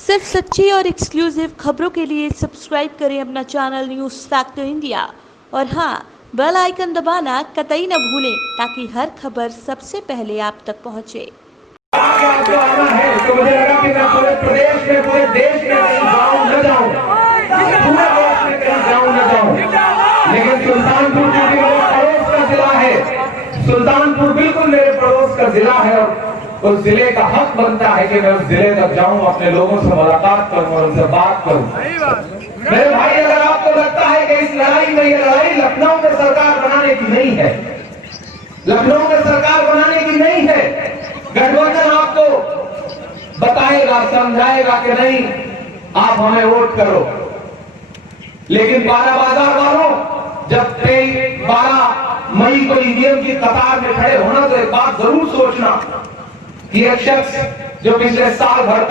सिर्फ सच्ची और एक्सक्लूसिव खबरों के लिए सब्सक्राइब करें अपना चैनल न्यूज़ फैक्टर इंडिया और हाँ, बेल आइकन दबाना कतई न भूलें ताकि हर खबर सबसे पहले आप तक पहुंचे। आपको आना है तो मुझे लगा कि मैं पूरे प्रदेश में, पूरे देश में कहीं जाऊं न जाऊं, पूरे देश में कहीं जाऊं न जाऊं, लेकिन सुल्तानपुर क्योंकि मेरे पड़ोस का जिला है, सुल्तानपुर बिल्कुल मेरे पड़ोस का जिला है और उस जिले का हक बनता है कि मैं उस जिले तक जाऊं, अपने लोगों से मुलाकात करूं और उनसे बात करूं। मेरे भाई, अगर आपको लगता है कि इस लड़ाई में, ये लड़ाई लखनऊ में सरकार बनाने की नहीं है, लखनऊ में सरकार बनाने की नहीं है, गठबंधन आपको बताएगा, समझाएगा कि नहीं आप हमें वोट करो, लेकिन 12 बाजार वालों, जब 12 मई को ईवीएम की कतार में खड़े होना तो एक बात जरूर सोचना कि एक शख्स जो पिछले साल भर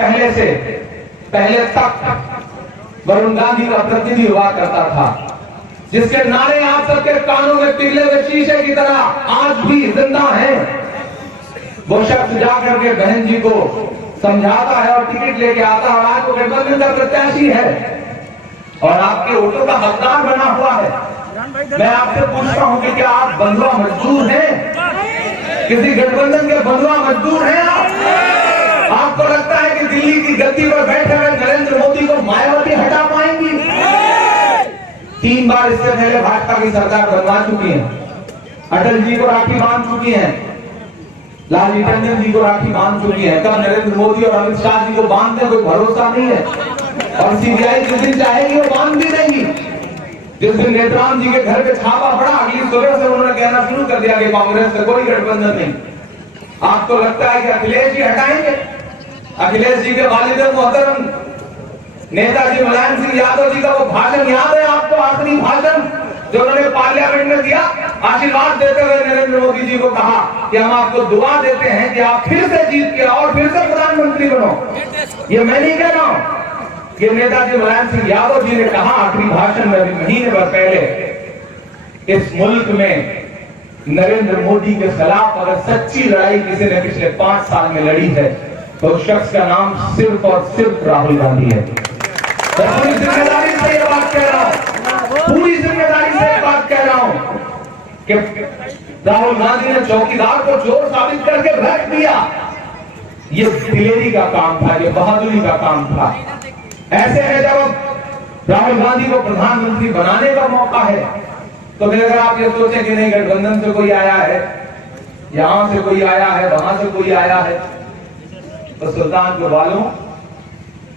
पहले तक वरुण गांधी का प्रतिनिधि हुआ करता था, जिसके नारे आप सबके कानों में पिघले हुए शीशे की तरह आज भी जिंदा हैं, वो शख्स जाकर के बहन जी को समझाता है और टिकट लेके आता है, आज वो गठबंधन का प्रत्याशी है और आपके वोटों का हकदार बना हुआ है। मैं आपसे पूछता हूं कि क्या आप बंधुआ मजदूर हैं? किसी गठबंधन के बंधुआ मजदूर हैं आप? आपको लगता है कि दिल्ली की गद्दी पर बैठे हुए नरेंद्र मोदी को मायावती हटा पाएंगी? 3 बार इससे पहले भाजपा की सरकार बनवा चुकी है, अटल जी को राखी बांध चुकी है, लालजी टंडन जी को राखी बांध चुकी है, कब नरेंद्र मोदी और अमित शाह जी को बांधने कोई भरोसा नहीं है और सीबीआई जिस दिन चाहेगी वो बांध भी देगी। जिस दिन नेत्राम जी के घर पे छापा पड़ा, अगली सुबह से उन्होंने कहना शुरू कर दिया कि कांग्रेस से कोई गठबंधन नहीं। आपको लगता है कि अखिलेश जी हटाएंगे? अखिलेश जी के वालिद मोहतरम नेताजी मुलायम सिंह यादव जी का वो भाषण याद है आपको? आखिरी भाषण जो उन्होंने पार्लियामेंट में दिया, आशीर्वाद देते हुए नरेंद्र मोदी जी को कहा कि हम आपको दुआ देते हैं कि आप फिर से जीत के और फिर से प्रधानमंत्री बनो। ये मैं नहीं कह रहा हूं, ये नेताजी मुलायम सिंह यादव जी ने कहा आखिरी भाषण में अभी महीने भर पहले। इस मुल्क में नरेंद्र मोदी के खिलाफ अगर सच्ची लड़ाई किसी ने पिछले 5 साल में लड़ी है तो उस शख्स का नाम सिर्फ और सिर्फ राहुल गांधी है। तो पूरी जिम्मेदारी से ये बात कह रहा हूं, पूरी जिम्मेदारी से ये बात कह रहा हूं कि राहुल गांधी ने चौकीदार को चोर साबित करके रख दिया। ये दिलेरी का काम था, ये बहादुरी का काम था। ऐसे में जब राहुल गांधी को प्रधानमंत्री बनाने का मौका है तो फिर अगर आप ये सोचें कि नहीं गठबंधन से कोई आया है, यहां से कोई आया है, वहां से कोई आया है, तो सुल्तानपुर वालों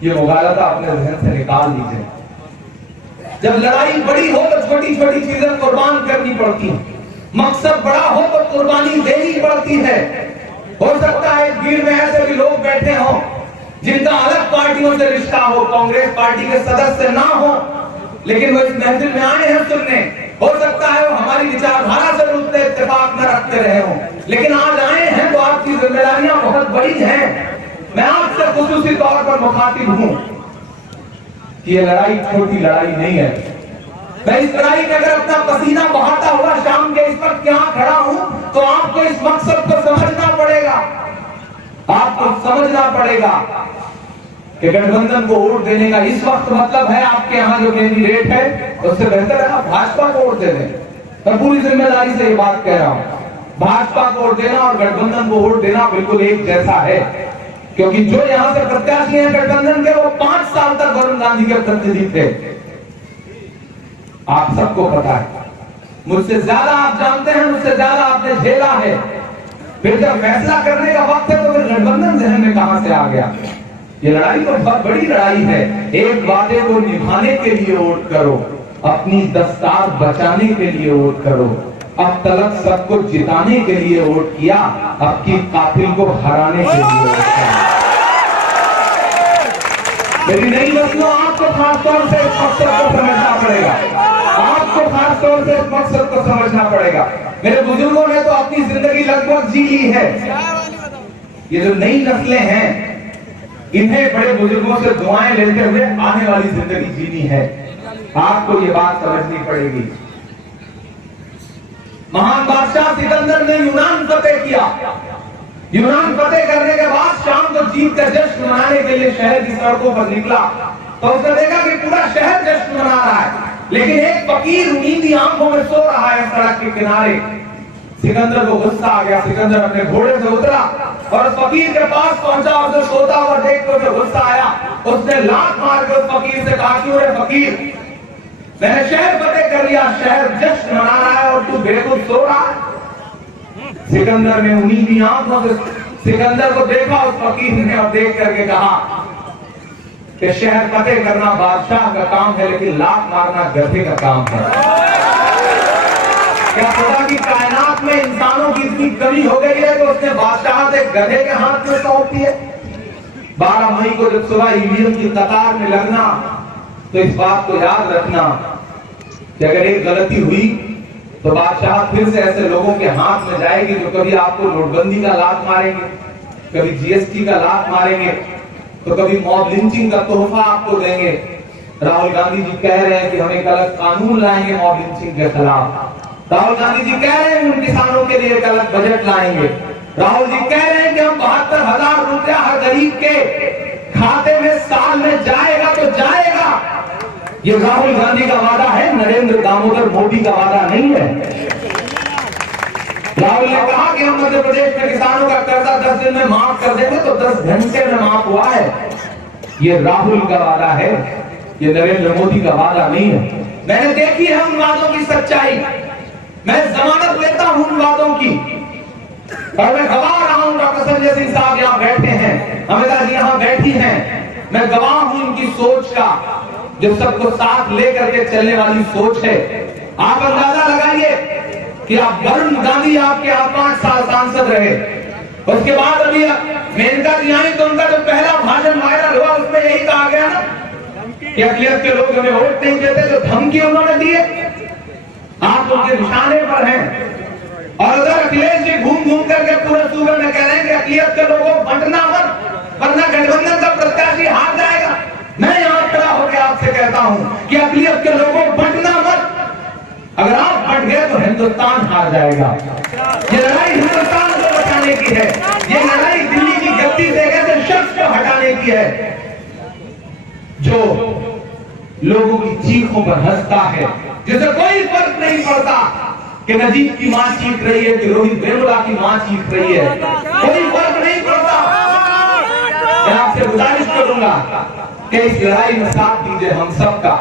ये मुगालता अपने जहन से निकाल दीजिए। जब लड़ाई बड़ी हो तो छोटी छोटी चीजें कुर्बान करनी पड़ती है, मकसद बड़ा हो तो कुर्बानी देनी पड़ती है। हो सकता है भीड़ में ऐसे भी लोग बैठे हों जिनका अलग पार्टियों से रिश्ता हो, कांग्रेस पार्टी के सदस्य ना हो, लेकिन वो इस महफिल में आए हैं सुनने। हो सकता है वो हमारी विचारधारा से उतने इत्तेफाक न रखते रहे हों, लेकिन आज आए हैं तो आपकी जिम्मेदारियां बहुत बड़ी हैं। मैं आपसे खुसूसी तौर पर मुखातिब हूं कि ये लड़ाई छोटी लड़ाई नहीं है। मैं इस लड़ाई में अगर अपना पसीना बहाता हुआ शाम के इस वक्त यहां खड़ा हूं तो आपको इस मकसद को समझना पड़ेगा, आपको समझना पड़ेगा कि गठबंधन को वोट देने का इस वक्त मतलब है आपके यहां जो कैंडिडेट है उससे बेहतर है आप भाजपा को वोट दे दें। मैं पूरी जिम्मेदारी से ये बात कह रहा हूं, भाजपा को वोट देना और गठबंधन को वोट देना बिल्कुल एक जैसा है, क्योंकि जो यहां से प्रत्याशी हैं गठबंधन के वो 5 साल तक वरुण गांधी के प्रतिनिधि थे। आप सबको पता है, मुझसे ज्यादा आप जानते हैं, मुझसे ज्यादा आपने झेला है। फिर जब फैसला करने का वक्त है तो फिर गठबंधन जहन में कहां से आ गया? ये लड़ाई तो बहुत बड़ी लड़ाई है। एक वादे को निभाने के लिए वोट करो, अपनी दस्तार बचाने के लिए वोट करो। अब तलक सबको जिताने के लिए वोट किया, अब की कातिल को हराने के लिए वोट किया। मेरी नई नस्लों, आपको खासतौर से इस मकसद को समझना पड़ेगा, आपको खासतौर से इस मकसद को समझना पड़ेगा। मेरे बुजुर्गों ने तो अपनी जिंदगी लगभग जी ली है। ये जो नई नस्लें हैं इन्हें बड़े बुजुर्गों से दुआएं लेते हुए आने वाली जिंदगी जीनी है। आपको ये बात समझनी पड़ेगी। महान बादशाह सिकंदर ने यूनान फतेह किया, यूनान फतेह करने के बाद शाम को जीत का जश्न मनाने के लिए शहर की सड़कों पर निकला तो उसने देखा कि पूरा शहर जश्न मना रहा है, लेकिन एक फकीर नींदी आंखों में सो रहा है सड़क के किनारे। सिकंदर को गुस्सा आ गया। सिकंदर अपने घोड़े से उतरा और उस फकीर के पास पहुंचा। उसे सोता हुआ देखकर उसे गुस्सा आया। उसने लात मार कर उस फकीर से कहा, क्यों रे फकीर, मैंने शहर फतेह कर लिया, शहर जश्न मना रहा है और तू बेखुद सो रहा है। सिकंदर ने उन्हीं आंखों से सिकंदर को देखा उस फकीर ने और देख करके कहा कि शहर फतेह करना बादशाह का काम है, लेकिन लात मारना गधे का काम है। क्या पता कि कायनात में इंसानों की इतनी कमी हो गई है तो उसने बादशाह से गधे के हाथ में सौंप दिए। 12 मई को जब सुबह ईवीएम की कतार में लगना तो इस बात को याद रखना कि अगर एक गलती हुई तो बादशाह फिर से ऐसे लोगों के हाथ में जाएगी जो कभी आपको नोटबंदी का लात मारेंगे, कभी जीएसटी का लात मारेंगे, तो कभी मॉब लिंचिंग का तोहफा आपको देंगे। राहुल गांधी जी कह रहे हैं कि हम एक अलग कानून लाएंगे मॉब लिंचिंग के खिलाफ। राहुल गांधी जी कह रहे हैं उन किसानों के लिए एक अलग बजट लाएंगे। राहुल जी कह रहे हैं कि हम 72,000 रुपया हर गरीब के खाते में साल में जाएगा तो जाएगा। ये राहुल गांधी का वादा है, नरेंद्र दामोदर मोदी का वादा नहीं है। राहुल ने कहा कि हम मध्य प्रदेश में किसानों का कर्जा 10 दिन में माफ कर देंगे, तो 10 घंटे में माफ हुआ है। ये राहुल का वादा है, ये नरेंद्र मोदी का वादा नहीं है। मैंने देखी है उन वादों की सच्चाई, मैं जमानत लेता हूं उन वादों की, और मैं गवाह रहा हूं। डॉक्टर संजय सिंह साहब यहाँ बैठे हैं, अमिता जी यहाँ बैठी हैं, मैं गवाह हूं उनकी सोच का, जो सबको साथ लेकर के चलने वाली सोच है। आप अंदाजा लगाइए कि आप वरुण गांधी आपके यहाँ 5 साल सांसद रहे, उसके बाद अभी मेनका जी आई तो उनका जो पहला भाषण वायरल हुआ उसमें यही कहा गया ना कि अखिलेश के लोग हमें वोट नहीं देते, जो धमकी उन्होंने दी है आप उनके निशाने पर हैं। और अगर अखिलेश जी घूम घूम करके पूरे सूबे में कह रहे हैं कि अखिलेश के लोगों बंटना मत, वरना गठबंधन का प्रत्याशी हार जाएगा। मैं यहाँ खड़ा होकर आपसे कहता हूँ कि अखिलेश के लोगों बंटना मत, अगर आप बंट गए तो हिंदुस्तान हार जाएगा। ये लड़ाई हिंदुस्तान को बचाने की है, ये लड़ाई दिल्ली की गद्दी से ऐसे शख्स को हटाने की है जो लोगों की चीखों पर हंसता है, जिसे कोई फर्क नहीं पड़ता कि नजीब की मां चीख रही है कि रोहित वेमुला की मां चीख रही है, कोई फर्क नहीं पड़ता। मैं आपसे गुजारिश करूंगा कि इस लड़ाई में साथ दीजिए हम सबका।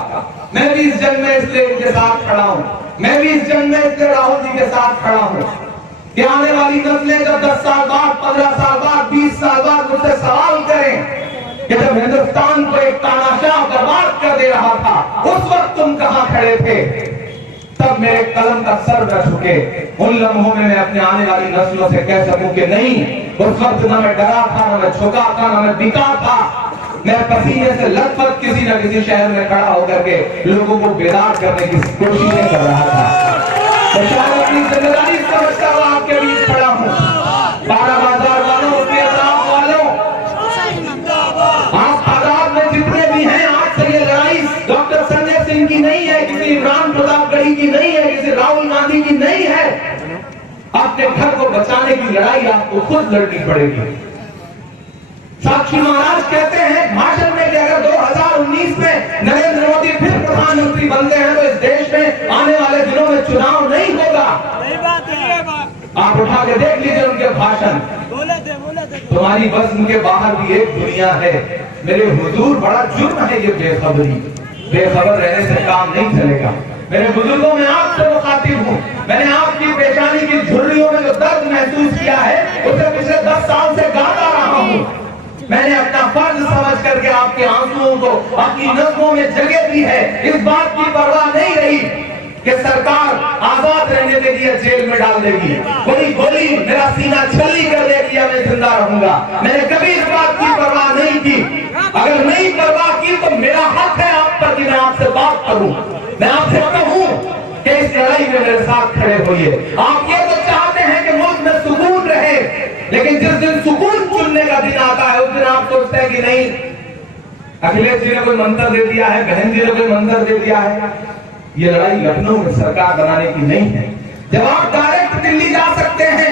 मैं भी इस जंग में इसलिए इनके साथ खड़ा हूं, मैं भी इस जंग में इसलिए राहुल जी के साथ खड़ा हूं कि आने वाली नस्लें जब 10 साल बाद, 15 साल बाद, 20 साल बाद मुझसे सवाल करें कि जब हिंदुस्तान को एक तानाशाह बर्बाद कर दे रहा था उस वक्त तुम कहां खड़े थे, तब मेरे कलम का सर न झुके। उन लम्हों में मैं अपने आने वाली नस्लों से कह सकूं कि नहीं, उस वक्त न मैं डरा था, न मैं झुका था, न मैं बिका था। मैं पसीने से लथपथ किसी न किसी शहर में खड़ा होकर के लोगों को बेदार करने की कोशिशें कर रहा था। तो शायद अपनी जिम्मेदारी समझता हुआ आपके बीच खड़ा हूं। 12 बाजार वालों, पेट्राम वालों, आप आजाद में जितने भी हैं, आज से ये लड़ाई डॉक्टर संजय सिंह की नहीं है, किसी इमरान प्रतापगढ़ी की नहीं है, किसी राहुल गांधी की नहीं है। अपने घर को बचाने की लड़ाई आपको खुद लड़नी पड़ेगी। साक्षी महाराज कहते हैं भाषण में कि अगर 2019 में नरेंद्र मोदी फिर प्रधानमंत्री बनते हैं तो इस देश में आने वाले दिनों में चुनाव नहीं होगा। आप उठा के देख लीजिए उनके भाषण। तुम्हारी बज़्म के बाहर भी एक दुनिया है, मेरे हुजूर बड़ा जुर्म है ये बेखबरी, बेखबर रहने से काम नहीं चलेगा। मेरे बुजुर्गों में आपसे मुखातिब हूँ, मैंने आपकी पेशानी की झुर्रियों में जो दर्द महसूस किया है उसे पिछले 10 साल से गाता रहा हूँ। मैंने अपना फर्ज समझ करके आपके आंसुओं को अपनी नज़्मों में जगह दी है। इस बात की परवाह नहीं रही कि सरकार आजाद रहने के लिए जेल में डाल देगी, कोई गोली मेरा सीना छल्ली कर देगी या मैं जिंदा रहूंगा। मैंने कभी इस बात की परवाह नहीं की। अगर नहीं परवाह की तो मेरा हक है आप पर कि मैं आपसे बात करूं, मैं आपसे कहूं कि इस लड़ाई में मेरे साथ खड़े होइए। आप ये तो चाहते हैं कि मुल्क में सुकून रहे, लेकिन जिस दिन सुकून चुनने का दिन आता है उस दिन आप सोचते हैं कि नहीं, अखिलेश जी ने कोई मंत्र दे दिया है, बहन जी ने कोई मंत्र दे दिया है। ये लड़ाई लखनऊ में सरकार बनाने की नहीं है। जब आप डायरेक्ट दिल्ली जा सकते हैं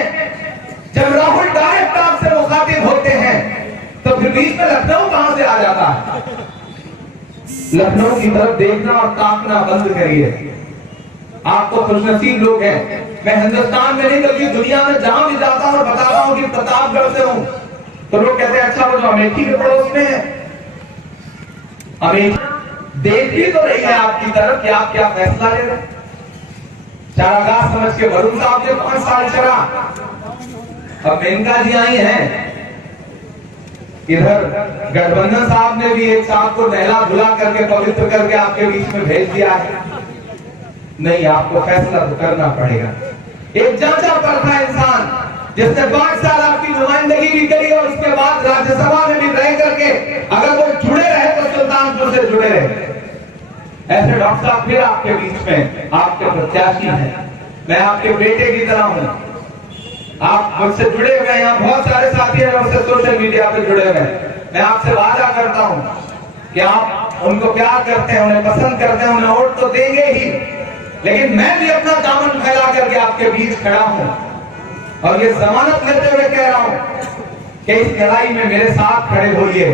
जब राहुल डायरेक्ट आपसे मुखातिब होते हैं तो फिर बीच में लखनऊ कहां से आ जाता है? लखनऊ की तरफ देखना और ताकना बंद करिए। आप तो खुशनसीब लोग हैं। मैं हिंदुस्तान में नहीं बल्कि दुनिया में जहां भी जाता हूं और बताता हूं कि प्रतापगढ़ से हूं, तो लोग कहते हैं अच्छा वो जो अमेठी के पड़ोस में है। अमेठी देख भी तो रही है आपकी तरफ कि आप क्या फैसला ले रहे हैं। चारागाह समझ के वरुण साहब ने 5 साल चला। अब मेनका जी आई हैं, इधर गठबंधन साहब ने भी एक साहब को नहला धुला करके पवित्र करके आपके बीच में भेज दिया है। नहीं, आपको फैसला तो करना पड़ेगा। एक जांचा परखा इंसान जिसने 5 साल आपकी नुमाइंदगी भी करी और उसके बाद राज्यसभा में भी रह करके अगर वो जुड़े रहे तो सुल्तानपुर से जुड़े रहे। ऐसे डॉक्टर साहब फिर आपके बीच में आपके प्रत्याशी हैं। मैं आपके बेटे की तरह हूं। आप मुझसे जुड़े हुए हैं, यहाँ बहुत सारे साथी हैं मुझसे सोशल मीडिया पे जुड़े हुए हैं। मैं आपसे वादा करता हूं कि आप उनको प्यार करते हैं, उन्हें पसंद करते हैं, उन्हें वोट तो देंगे ही, लेकिन मैं भी अपना दामन फैला करके आपके बीच खड़ा हूं और ये जमानत लेते हुए कह रहा हूं कि इस लड़ाई में मेरे साथ खड़े होइए।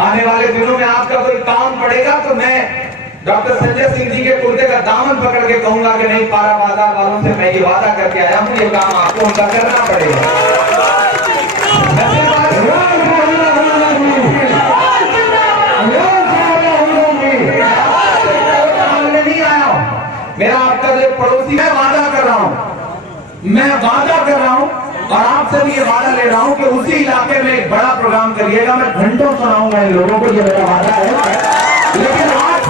आने वाले दिनों में आपका कोई काम पड़ेगा तो मैं डॉक्टर संजय सिंह जी के कुर्ते का दामन पकड़ के कहूंगा कि नहीं, पारा बाजार वालों से मैं ये वादा करके आया हूं, ये काम आपको उनका करना पड़ेगा। नहीं आया मेरा आपका जो पड़ोसी, मैं वादा कर रहा हूं और आपसे भी ये वादा ले रहा हूं कि उसी इलाके में एक बड़ा प्रोग्राम करिएगा। मैं घंटों सुनाऊंगा इन लोगों को, ये मेरा वादा है। लेकिन आज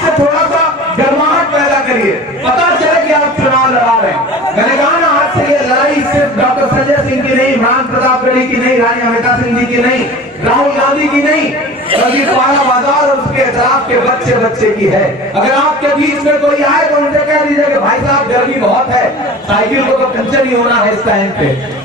से थोड़ा सा गर्माहट पैदा करिए, पता चले कि आप चुनाव लड़ा रहे हैं। मैंने कहा ना, आज से ये लड़ाई सिर्फ डॉक्टर संजय सिंह की नहीं, इमरान प्रतापगढ़ी की नहीं, रानी अमिता सिंह जी की नहीं, राहुल गांधी की नहीं, बल्कि पारा बाजार और उसके इतराफ के बच्चे बच्चे की है। अगर आपके बीच में कोई आए तो उनसे कह दीजिए कि भाई साहब गर्मी बहुत है, साइकिल को तो पंचर ही होना है इस टाइम पे।